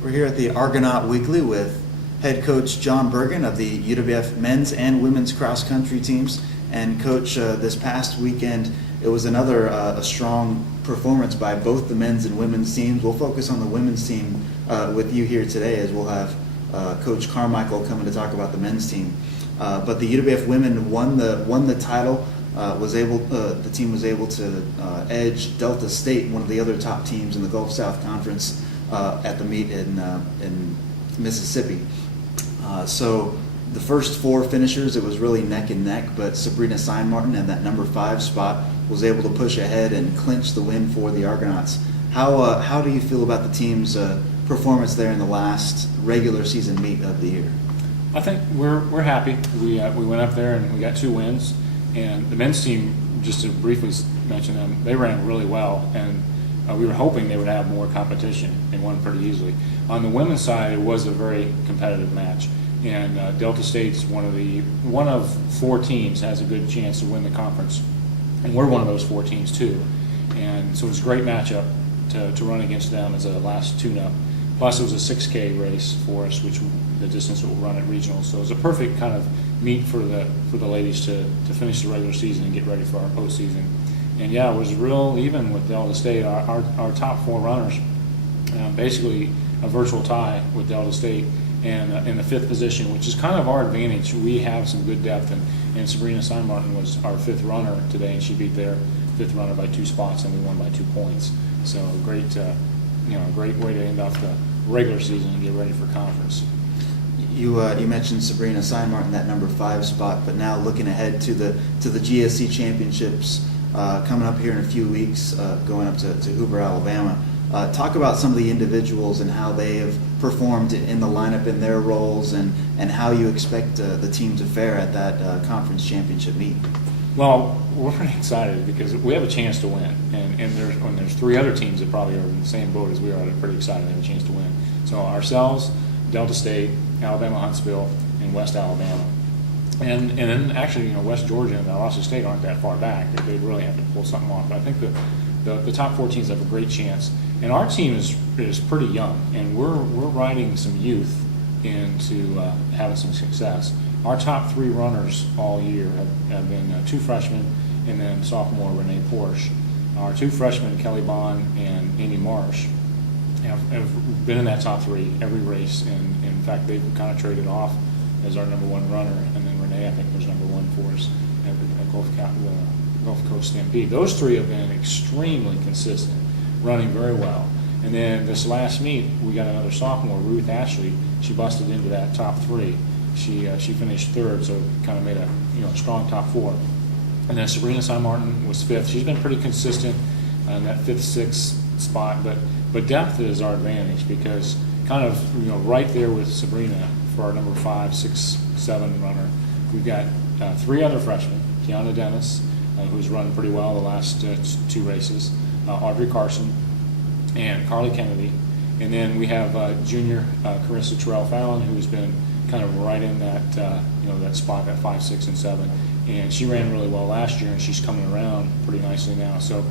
We're here at the Argonaut Weekly with head coach John Bergen of the UWF men's and women's cross country teams. And coach, this past weekend it was another a strong performance by both the men's and women's teams. We'll focus on the women's team with you here today, as we'll have Coach Carmichael coming to talk about the men's team. But the UWF women won the title. The team was able to edge Delta State, one of the other top teams in the Gulf South Conference, at the meet in Mississippi. So the first four finishers, it was really neck and neck, but Sabrina Seinmartin at that number 5 spot was able to push ahead and clinch the win for the Argonauts. How do you feel about the team's performance there in the last regular season meet of the year? I think we're happy. We went up there and we got 2 wins. And the men's team, just to briefly mention them, they ran really well, and we were hoping they would have more competition and won pretty easily. On the women's side, it was a very competitive match, and Delta State's one of 4 teams has a good chance to win the conference, and we're one of those 4 teams too. And so it was a great matchup to run against them as a last tune-up. Plus, it was a 6K race for us, which the distance we'll run at regionals. So it was a perfect kind of meet for the ladies to finish the regular season and get ready for our postseason. And yeah, it was real even with Delta State. Our top 4 runners, basically a virtual tie with Delta State, and in the 5th position, which is kind of our advantage. We have some good depth, and Sabrina Seinmartin was our 5th runner today, and she beat their 5th runner by 2 spots, and we won by 2 points. So a great way to end off the regular season and get ready for conference. You mentioned Sabrina Seinmartin, that number 5 spot, but now looking ahead to the GSC championships coming up here in a few weeks, going up to Hoover, Alabama. Talk about some of the individuals and how they have performed in the lineup in their roles, and how you expect the team to fare at that conference championship meet. Well, we're pretty excited because we have a chance to win, and there's 3 other teams that probably are in the same boat as we are. They're pretty excited they have a chance to win. So ourselves, Delta State, Alabama Huntsville, and West Alabama, and then actually West Georgia and Alabama State aren't that far back. They really have to pull something off. But I think the top 4 teams have a great chance, and our team is pretty young, and we're riding some youth into having some success. Our top 3 runners all year have been 2 freshmen and then sophomore Renee Porsche. Our 2 freshmen, Kelly Bond and Amy Marsh, have been in that top 3 every race, and in fact they've kind of traded off as our number 1 runner, and then Renee I think was number 1 for us at the Gulf Coast Stampede. Those 3 have been extremely consistent, running very well. And then this last meet we got another sophomore, Ruth Ashley. She busted into that top 3. She finished 3rd, so kind of made a strong top 4. And then Sabrina Seinmartin was 5th. She's been pretty consistent on that 5th, 6th spot, but depth is our advantage, because kind of right there with Sabrina for our number 5, 6, 7 runner, we've got 3 other freshmen: Kiana Dennis, who's run pretty well the last 2 races, Audrey Carson, and Carly Kennedy, and then we have junior Carissa Terrell Fallon, who's been kind of right in that that spot at 5, 6, and 7, and she ran really well last year, and she's coming around pretty nicely now. So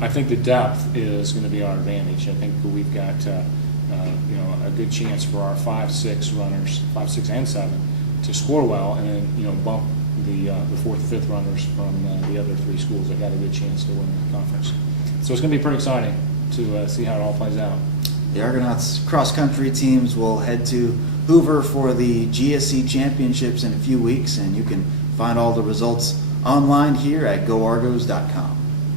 I think the depth is going to be our advantage. I think we've got a good chance for our 5, 6 runners, 5, 6, and 7, to score well, and then bump the 4th, 5th runners from the other 3 schools that got a good chance to win the conference. So it's going to be pretty exciting to see how it all plays out. The Argonauts cross-country teams will head to Hoover for the GSC championships in a few weeks, and you can find all the results online here at goargos.com.